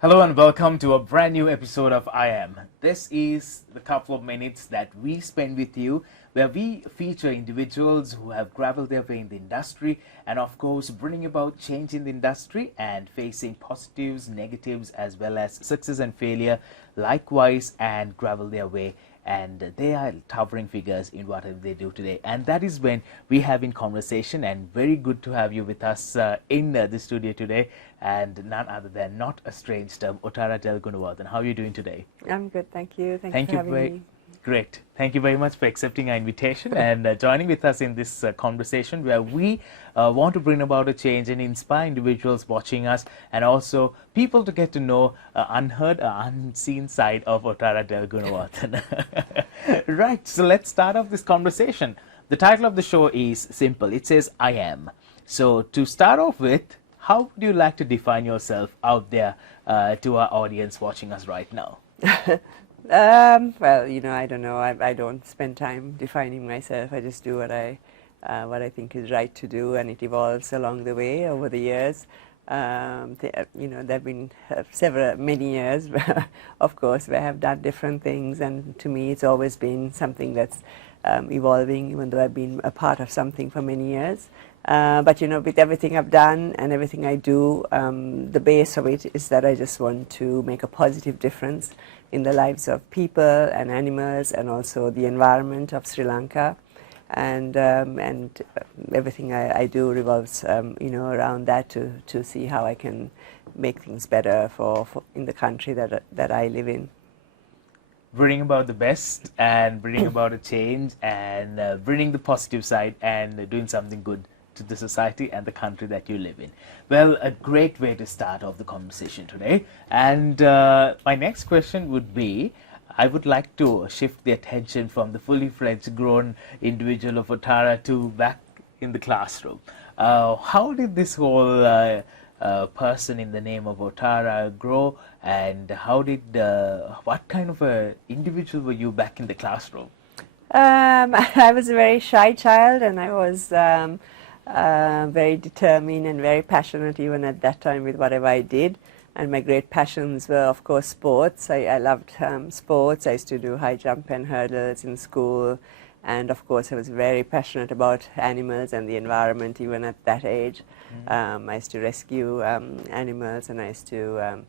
Hello and welcome to a brand new episode of I Am. This is the couple of minutes that we spend with you where we feature individuals who have graveled their way in the industry and of course bringing about change in the industry and facing positives, negatives as well as success and failure likewise and gravel their way, and they are towering figures in whatever they do today, and that is when we have in conversation. And very good to have you with us in the studio today, and none other than not a strange term, Otara Gunewardene. How are you doing today? I'm good, thank you. Thank you for having me. Great. Thank you very much for accepting our invitation and joining with us in this conversation where we want to bring about a change and inspire individuals watching us and also people to get to know unheard, unseen side of Otara Gunewardene. Right. So let's start off this conversation. The title of the show is simple. It says, I am. So to start off with, how would you like to define yourself out there to our audience watching us right now? Well, I don't know. I don't spend time defining myself. I just do what I think is right to do, and it evolves along the way over the years. There've been many years, of course, where I have done different things, and to me, it's always been something that's evolving, even though I've been a part of something for many years. But with everything I've done and everything I do, the base of it is that I just want to make a positive difference in the lives of people and animals and also the environment of Sri Lanka. And everything I do revolves, around that to see how I can make things better for in the country that I live in. Bringing about the best and bringing about a change and bringing the positive side and doing something good to the society and the country that you live in. Well, a great way to start off the conversation today. And my next question would be, I would like to shift the attention from the fully fledged grown individual of Otara to back in the classroom. How did this whole person in the name of Otara grow, and what kind of a individual were you back in the classroom? I was a very shy child, and I was very determined and very passionate even at that time with whatever I did. And my great passions were, of course, sports. I loved sports. I used to do high jump and hurdles in school. And, of course, I was very passionate about animals and the environment even at that age. I used to rescue animals, and I used to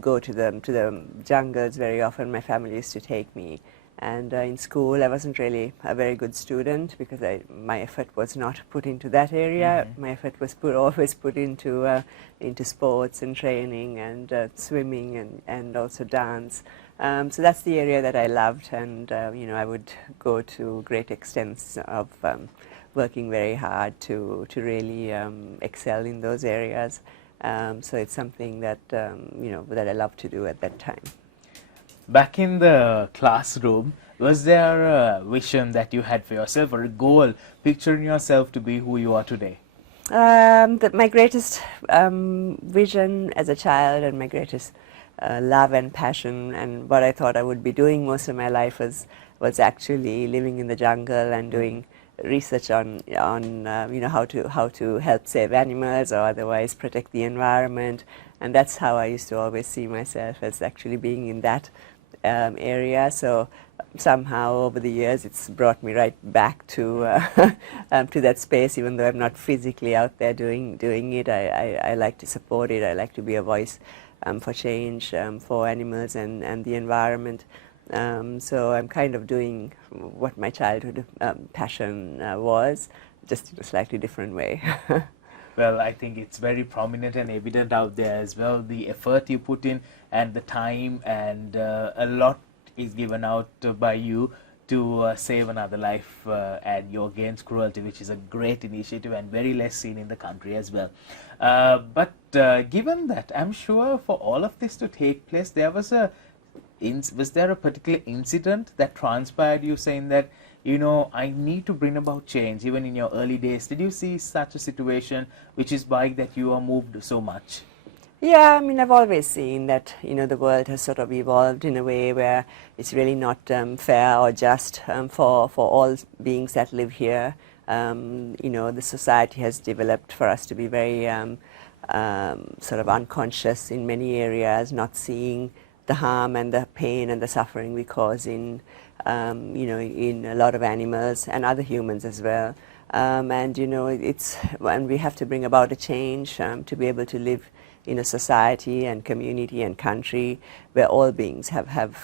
go to the jungles very often. My family used to take me. And in school, I wasn't really a very good student because my effort was not put into that area. My effort was always put into sports and training and swimming and also dance. So that's the area that I loved, and I would go to great extents of working very hard to really excel in those areas. So it's something that that I love to do at that time. Back in the classroom, was there a vision that you had for yourself or a goal, picturing yourself to be who you are today? My greatest vision as a child and my greatest love and passion and what I thought I would be doing most of my life was actually living in the jungle and doing research on how to help save animals or otherwise protect the environment. And that's how I used to always see myself, as actually being in that area. So somehow over the years it's brought me right back to that space, even though I'm not physically out there doing it. I like to support it. I like to be a voice for change for animals and the environment. So I'm kind of doing what my childhood passion was, just in a slightly different way. Well, I think it's very prominent and evident out there as well, the effort you put in and the time, and a lot is given out by you to save another life and you're against cruelty, which is a great initiative and very less seen in the country as well. But given that, I'm sure for all of this to take place, was there a particular incident that transpired you saying that, I need to bring about change even in your early days? Did you see such a situation which is why that you are moved so much? Yeah, I mean, I've always seen that, the world has sort of evolved in a way where it's really not fair or just for all beings that live here. The society has developed for us to be very sort of unconscious in many areas, not seeing the harm and the pain and the suffering we cause in, in a lot of animals and other humans as well. And and we have to bring about a change to be able to live in a society and community and country where all beings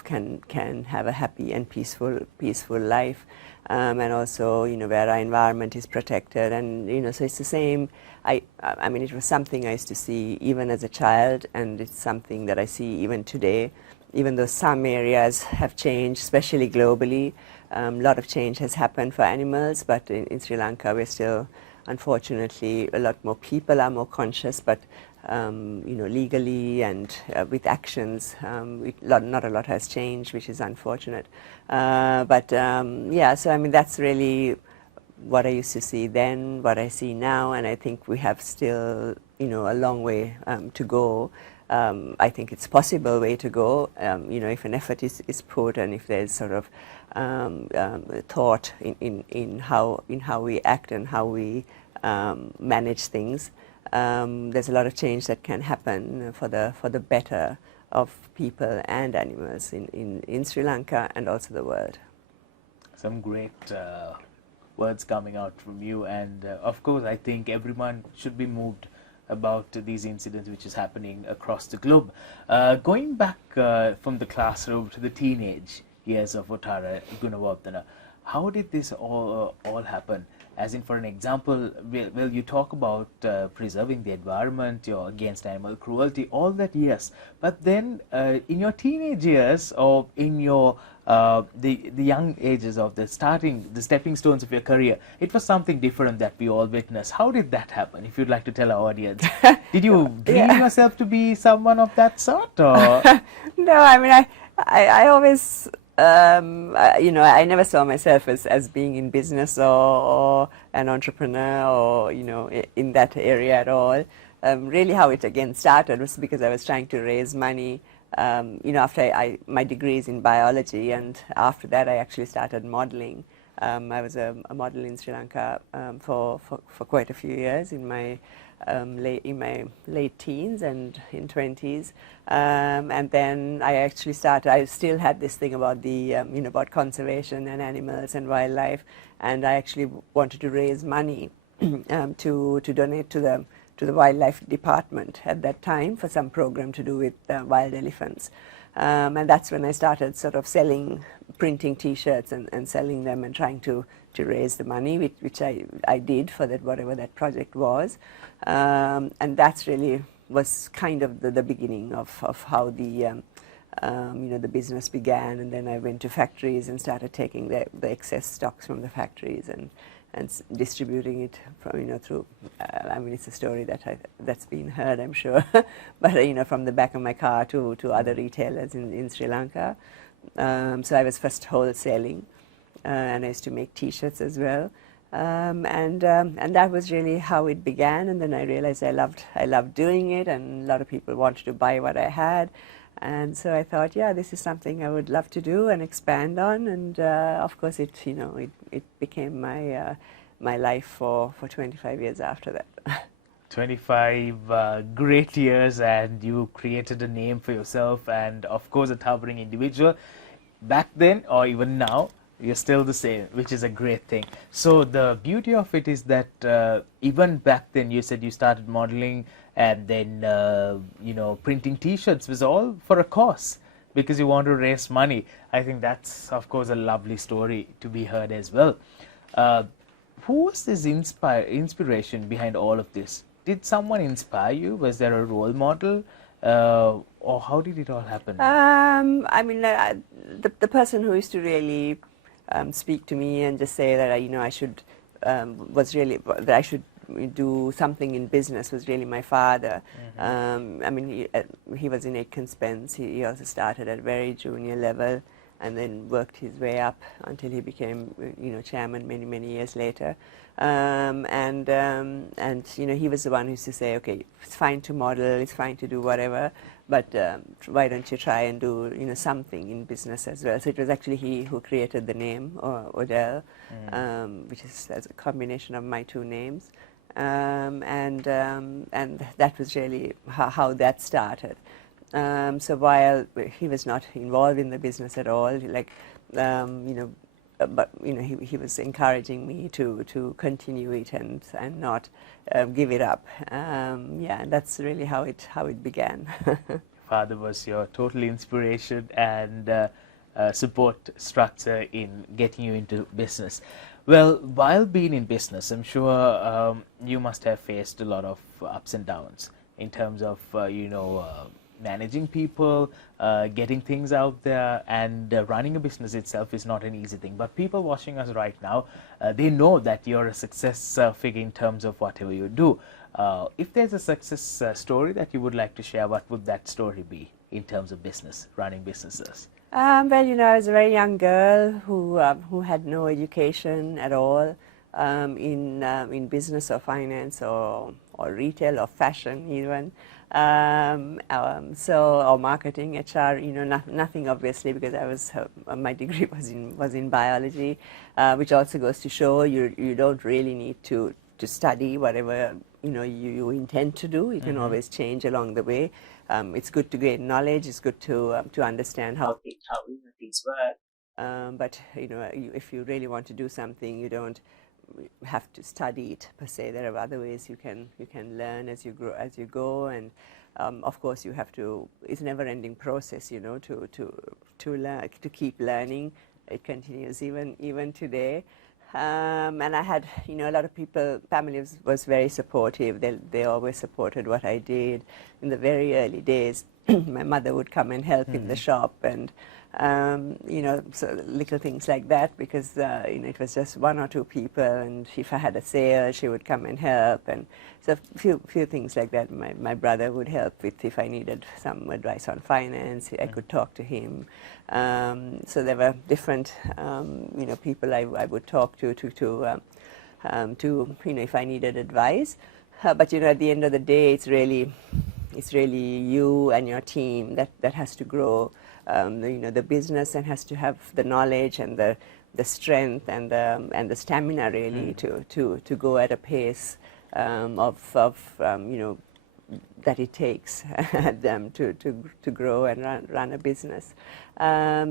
can have a happy and peaceful life, and also where our environment is protected. And so it's the same. I mean, it was something I used to see even as a child, and it's something that I see even today. Even though some areas have changed, especially globally, a lot of change has happened for animals, but in Sri Lanka we're still, unfortunately, a lot more people are more conscious, but legally and with actions, not a lot has changed, which is unfortunate. Yeah, so I mean that's really what I used to see then, what I see now, and I think we have still a long way to go. I think it's a possible way to go, if an effort is put and if there's sort of thought in how we act and how we manage things. There's a lot of change that can happen for the better of people and animals in Sri Lanka and also the world. Some great words coming out from you, and of course I think everyone should be moved about these incidents which is happening across the globe. Going back from the classroom to the teenage years of Otara Gunewardene, how did this all happen? As in, for an example, well, you talk about preserving the environment, you're against animal cruelty, all that, yes. But then in your teenage years, or in your the young ages of the stepping stones of your career, it was something different that we all witnessed. How did that happen? If you'd like to tell our audience, did you dream yourself to be someone of that sort, or? No, I mean, I always. I never saw myself as being in business or an entrepreneur or in that area at all. Really, how it again started was because I was trying to raise money. After my degree is in biology, and after that I actually started modeling. I was a model in Sri Lanka for quite a few years in my late teens and in 20s, and then I actually started. I still had this thing about about conservation and animals and wildlife, and I actually wanted to raise money to donate to the wildlife department at that time for some program to do with wild elephants. And that's when I started sort of printing T-shirts and selling them and trying to raise the money, which I did for that, whatever that project was. And that's really was kind of the beginning of how the business began. And then I went to factories and started taking the excess stocks from the factories and distributing it from, through, I mean, it's a story that's been heard, I'm sure, but, from the back of my car to other retailers in Sri Lanka. So I was first wholesaling, and I used to make T-shirts as well. And that was really how it began. And then I realized I loved doing it, and a lot of people wanted to buy what I had. And so I thought, yeah, this is something I would love to do and expand on. And of course, it became my life for 25 years after that. 25 great years, and you created a name for yourself, and of course a towering individual. Back then or even now, you're still the same, which is a great thing. So the beauty of it is that even back then, you said you started modeling, and then printing T-shirts was all for a cause because you want to raise money. I think that's of course a lovely story to be heard as well. Who was this inspiration behind all of this? Did someone inspire you? Was there a role model? Or how did it all happen? I mean, the person who used to really speak to me and just say that I should that I should do something in business was really my father. Mm-hmm. I mean, he was in Aitken Spence. He also started at very junior level and then worked his way up until he became chairman many years later. And he was the one who used to say, okay, it's fine to model, it's fine to do whatever, but why don't you try and do something in business as well? So it was actually he who created the name Odell, which is as a combination of my two names. and that was really how that started. So while he was not involved in the business at all, like but he was encouraging me to continue it and not give it up. Yeah, and that's really how it began. Father was your total inspiration and support structure in getting you into business. Well, while being in business, I'm sure you must have faced a lot of ups and downs in terms of managing people, getting things out there, and running a business itself is not an easy thing. But people watching us right now, they know that you're a success figure in terms of whatever you do. If there's a success story that you would like to share, what would that story be in terms of business, running businesses? Well, I was a very young girl who had no education at all in business or finance or retail or fashion even. Or marketing, HR, nothing obviously, because I was my degree was in biology, which also goes to show you don't really need to study whatever you intend to do. You can always change along the way. It's good to gain knowledge. It's good to understand how things work. But if you really want to do something, you don't have to study it per se. There are other ways you can learn as you go, and of course you have to. It's a never-ending process, to learn, to keep learning. It continues even today. And I had, a lot of people, family was very supportive. They always supported what I did. In the very early days, my mother would come and help in the shop, and so little things like that, because it was just one or two people, and if I had a sale, she would come and help, and so few things like that. My brother would help with if I needed some advice on finance. I could talk to him. So there were different people I would talk to if I needed advice. But at the end of the day, it's really you and your team that has to grow. The business, and has to have the knowledge and the strength and the stamina really to go at a pace that it takes them to grow and run a business. I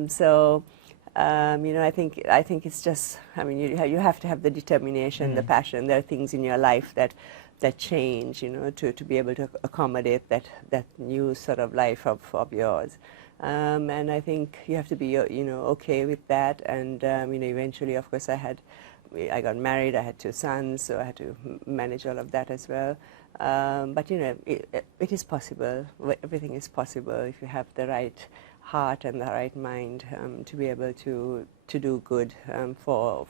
think it's just, you have to have the determination, the passion. There are things in your life that change, to be able to accommodate that new sort of life of yours. And I think you have to be, okay with that. And, eventually, of course, I got married, I had 2 sons, so I had to manage all of that as well. But, it is possible. Everything is possible if you have the right heart and the right mind to be able to do good for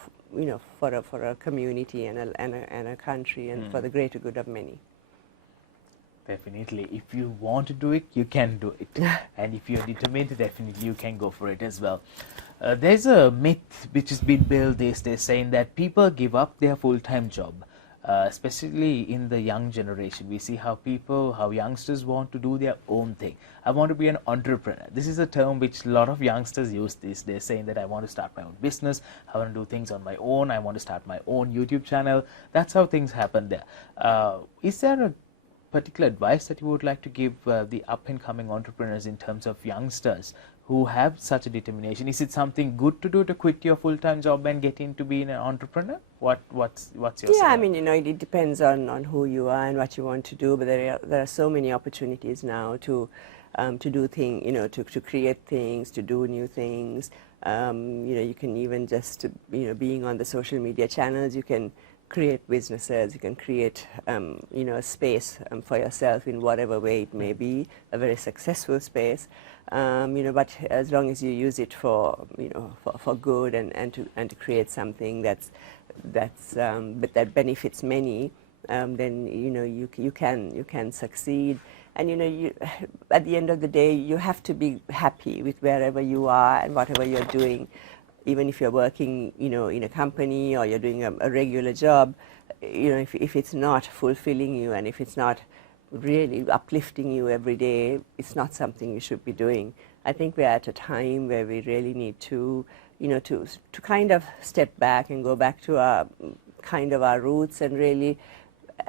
a community and a country, and for the greater good of many. Definitely. If you want to do it, you can do it. And if you're determined, definitely you can go for it as well. There's a myth which has been built these days saying that people give up their full-time job, especially in the young generation. We see how youngsters want to do their own thing. I want to be an entrepreneur. This is a term which a lot of youngsters use these days, saying that I want to start my own business, I want to do things on my own, I want to start my own YouTube channel. That's how things happen there. Is there a particular advice that you would like to give the up-and-coming entrepreneurs in terms of youngsters who have such a determination? Is it something good to do, to quit your full-time job and get into being an entrepreneur? What's your say? It depends on who you are and what you want to do, but there are so many opportunities now to do things, to create things, to do new things. You can even just being on the social media channels, you can create businesses, you can create a space for yourself in whatever way it may be, a very successful space, but as long as you use it for good and to create something that benefits many, then you can succeed. And at the end of the day, you have to be happy with wherever you are and whatever you're doing. Even if you're working, in a company, or you're doing a regular job, if it's not fulfilling you, and if it's not really uplifting you every day, it's not something you should be doing. I think we're at a time where we really need to kind of step back and go back to our roots, and really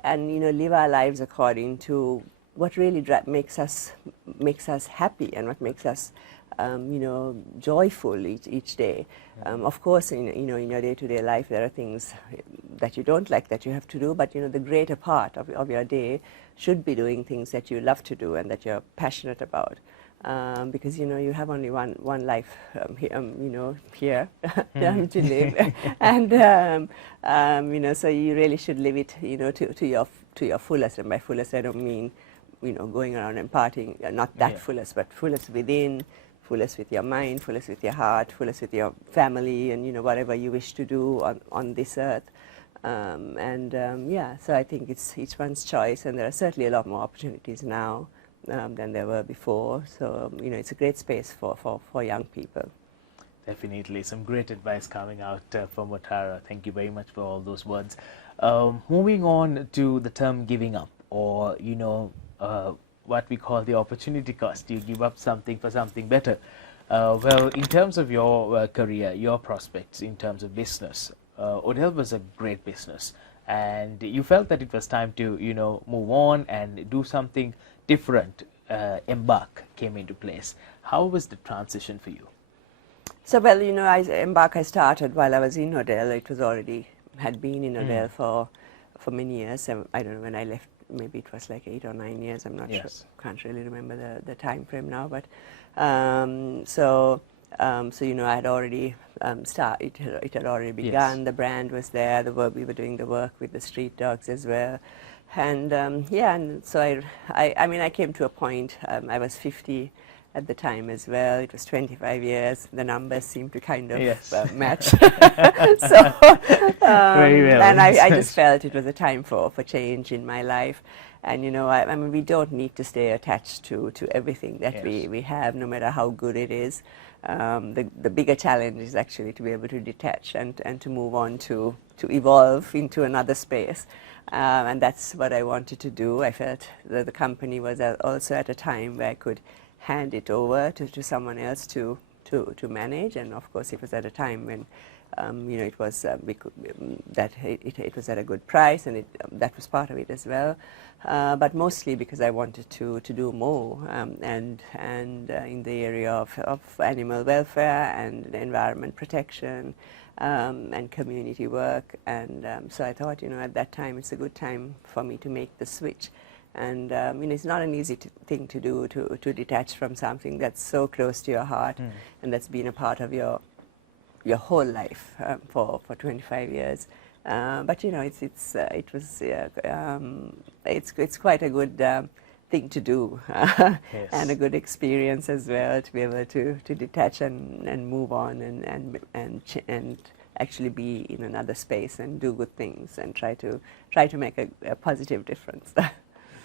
and live our lives according to what really makes us happy and what makes us joyful each day. Of course, in your day-to-day life, there are things that you don't like that you have to do, but the greater part of your day should be doing things that you love to do and that you're passionate about. Because you have only one life here to live, and so you really should live it to your fullest. And by fullest, I don't mean going around and partying, not that fullest, but fullest within, fullest with your mind, fullest with your heart, fullest with your family, and whatever you wish to do on this earth. So I think it's each one's choice, and there are certainly a lot more opportunities now than there were before. So it's a great space for young people. Definitely, some great advice coming out from Otara. Thank you very much for all those words. Moving on to the term giving up, or what we call the opportunity cost. You give up something for something better. Well, in terms of your career, your prospects in terms of business, Odell was a great business, and you felt that it was time to move on and do something different. Embark came into place. How was the transition for you? So, well, I started while I was in Odell. It was already had been in Odell for many years. I don't know when I left. Maybe it was like 8 or 9 years. I'm not sure. Can't really remember the time frame now. But I had already started. It had already begun. Yes. The brand was there. We were doing the work with the street dogs as well. And and so I came to a point. I was 50 at the time as well. It was 25 years. The numbers seemed to kind of match. So, very well. And I just felt it was a time for change in my life. And I mean, we don't need to stay attached to everything that we have, no matter how good it is. The bigger challenge is actually to be able to detach and to move on to evolve into another space. And that's what I wanted to do. I felt that the company was also at a time where I could hand it over to someone else to manage. And of course, it was at a time when it was it was at a good price, and that was part of it as well. But mostly because I wanted to do more, and in the area of animal welfare and environment protection, and community work. And so I thought, at that time, it's a good time for me to make the switch. And it's not an easy thing to do, to detach from something that's so close to your heart and that's been a part of your whole life for 25 years. But it's quite a good thing to do, and a good experience as well, to be able to detach and move on and actually be in another space and do good things and try to make a positive difference.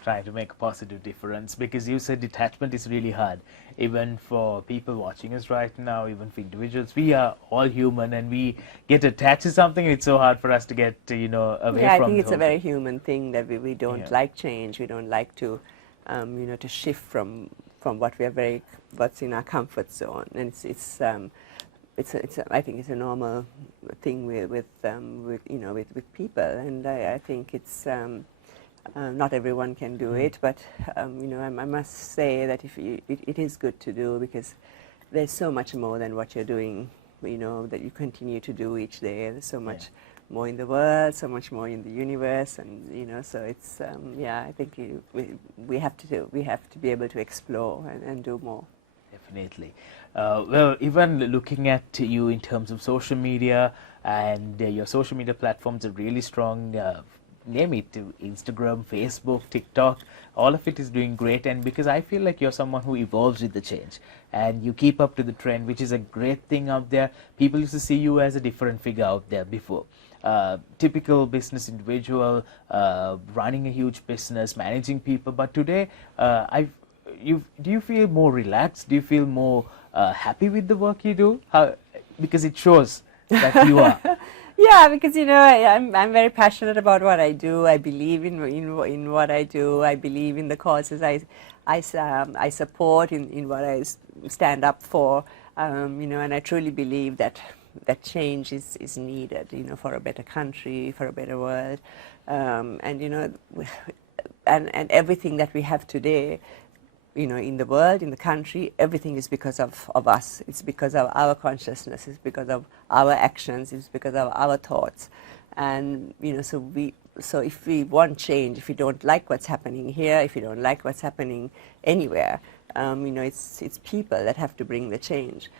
Trying to make a positive difference, because you said detachment is really hard, even for people watching us right now, even for individuals. We are all human, and we get attached to something. It's so hard for us to get away from. I think it's a very human thing that we don't like change. We don't like to to shift from what's in our comfort zone, and I think it's a normal thing with people, and I think it's. Not everyone can do it, but I must say that it is good to do, because there's so much more than what you're doing, that you continue to do each day. There's so much more in the world, so much more in the universe, and so it's I think we have to be able to explore and do more. Definitely. Well, even looking at you in terms of social media, and your social media platforms are really strong. Name it, Instagram, Facebook, TikTok, all of it is doing great. And because I feel like you're someone who evolves with the change and you keep up to the trend, which is a great thing out there. People used to see you as a different figure out there before. Typical business individual, running a huge business, managing people. But today, do you feel more relaxed? Do you feel more happy with the work you do? Because it shows that you are. Yeah, because I'm very passionate about what I do. I believe in what I do. I believe in the causes I support, in what I stand up for. And I truly believe that change is needed, for a better country, for a better world. And and everything that we have today, in the world, in the country, everything is because of us. It's because of our consciousness. It's because of our actions. It's because of our thoughts. And, so if we want change, if we don't like what's happening here, if we don't like what's happening anywhere, it's people that have to bring the change.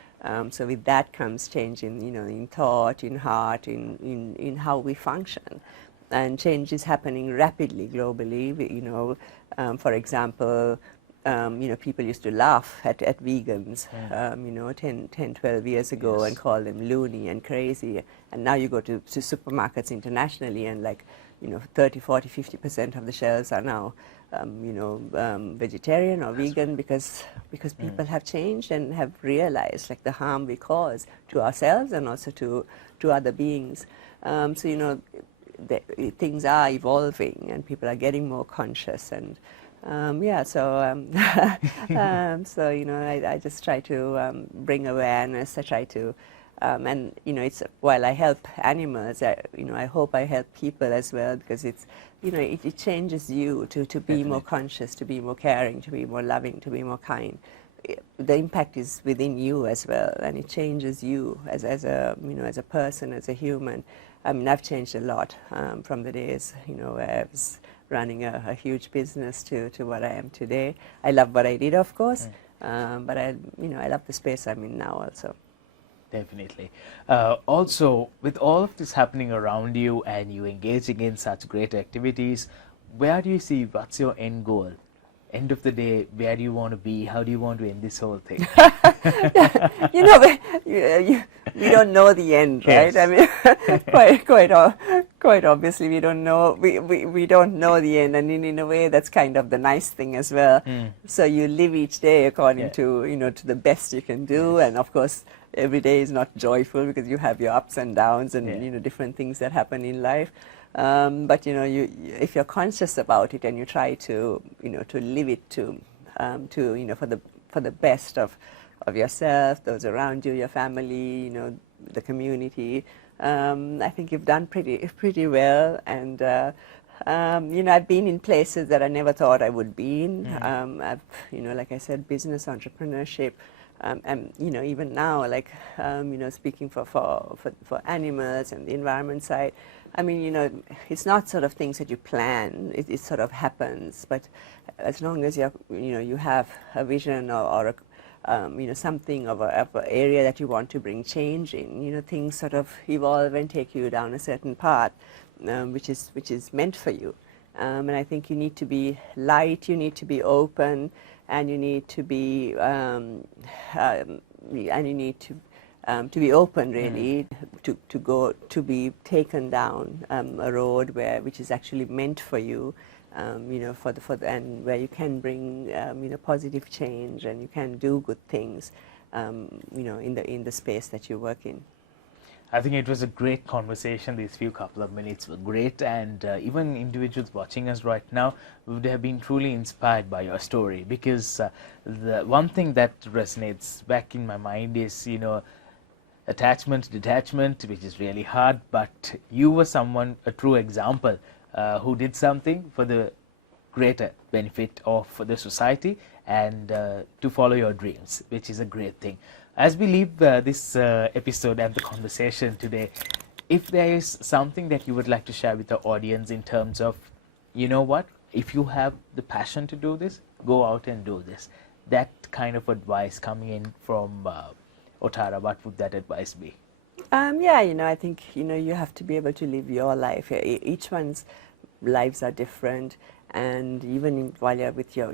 So with that comes change in thought, in heart, in how we function. And change is happening rapidly globally. For example, people used to laugh at vegans, 10, 12 years ago, Yes. and call them loony and crazy. And now you go to supermarkets internationally, and 30, 40, 50% of the shelves are now, vegetarian or vegan, because people have changed and have realized the harm we cause to ourselves and also to other beings. Things are evolving and people are getting more conscious, and I just try to bring awareness. I try to, and it's while I help animals, I hope I help people as well, because it's it changes you to be more conscious, to be more caring, to be more loving, to be more kind. The impact is within you as well, and it changes you as a person, as a human. I mean, I've changed a lot from the days where I was running a huge business to what I am today. I love what I did, of course, but I love the space I'm in now also. Definitely. Also, with all of this happening around you and you engaging in such great activities, where do you see, what's your end goal? End of the day, where do you want to be? How do you want to end this whole thing? We don't know the end, right? Yes. I mean, quite obviously, we don't know. We don't know the end, and in a way, that's kind of the nice thing as well. So you live each day according to to the best you can do, and of course, every day is not joyful because you have your ups and downs and different things that happen in life. But if you're conscious about it and you try to to live it for the best of yourself, those around you, your family, the community, I think you've done pretty well. And I've been in places that I never thought I would be in. I've like I said, business, entrepreneurship. And even now, speaking for animals and the environment side, I mean, it's not sort of things that you plan. It sort of happens. But as long as you have a vision or something of an area that you want to bring change in, things sort of evolve and take you down a certain path, which is meant for you. And I think you need to be light. You need to be open. And you need to be to be open, really, to be taken down a road which is actually meant for you, and where you can bring positive change and you can do good things, in the space that you work in. I think it was a great conversation. These few couple of minutes were great, and even individuals watching us right now would have been truly inspired by your story, because the one thing that resonates back in my mind is, attachment, detachment, which is really hard, but you were someone, a true example, who did something for the greater benefit of the society and to follow your dreams, which is a great thing. As we leave this episode and the conversation today, if there is something that you would like to share with the audience in terms of, if you have the passion to do this, go out and do this. That kind of advice coming in from Otara, what would that advice be? I think, you have to be able to live your life. Each one's lives are different. And even while you're with your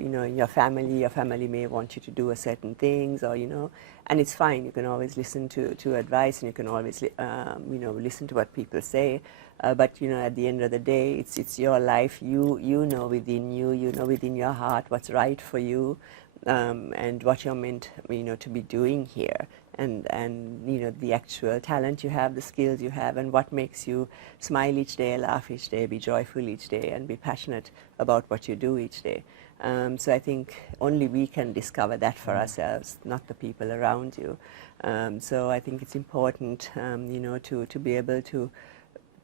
family may want you to do a certain things, or and it's fine. You can always listen to advice, and you can always listen to what people say. But at the end of the day, it's your life. You know within you, within your heart what's right for you, and what you're meant to be doing here. And the actual talent you have, the skills you have, and what makes you smile each day, laugh each day, be joyful each day, and be passionate about what you do each day. So I think only we can discover that for ourselves, not the people around you. So I think it's important, to be able to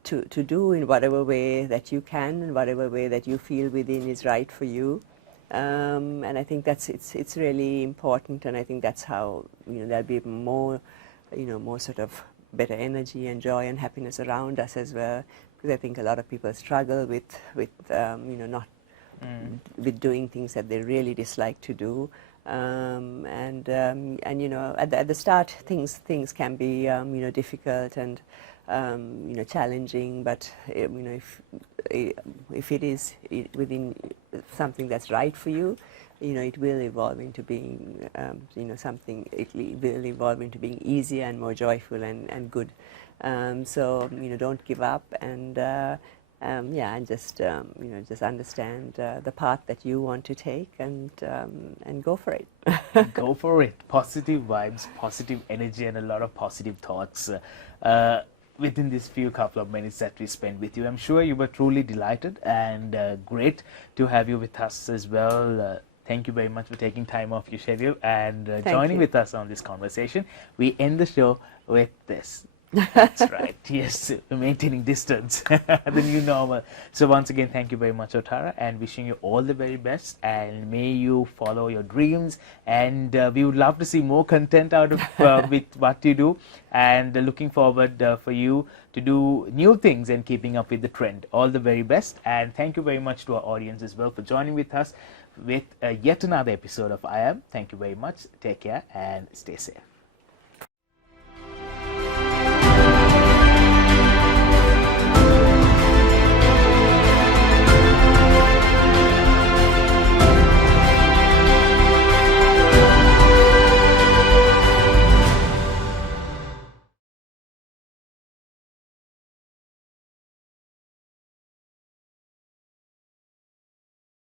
to do in whatever way that you can, in whatever way that you feel within is right for you. And I think it's really important, and I think that's how there'll be more more sort of better energy and joy and happiness around us as well, because I think a lot of people struggle with not with doing things that they really dislike to do. And at the start things can be difficult and challenging, but if it is within something that's right for you, it will evolve into being something. It will evolve into being easier and more joyful and good. So don't give up, and and just just understand the path that you want to take, and go for it. Go for it. Positive vibes, positive energy, and a lot of positive thoughts within this few couple of minutes that we spent with you. I'm sure you were truly delighted, and great to have you with us as well. Thank you very much for taking time off your schedule and joining with us on this conversation. We end the show with this. That's right. Yes, maintaining distance, the new normal. So once again, thank you very much, Otara, and wishing you all the very best. And may you follow your dreams. And we would love to see more content out of with what you do. And looking forward for you to do new things and keeping up with the trend. All the very best. And thank you very much to our audience as well for joining with us with yet another episode of I Am. Thank you very much. Take care and stay safe.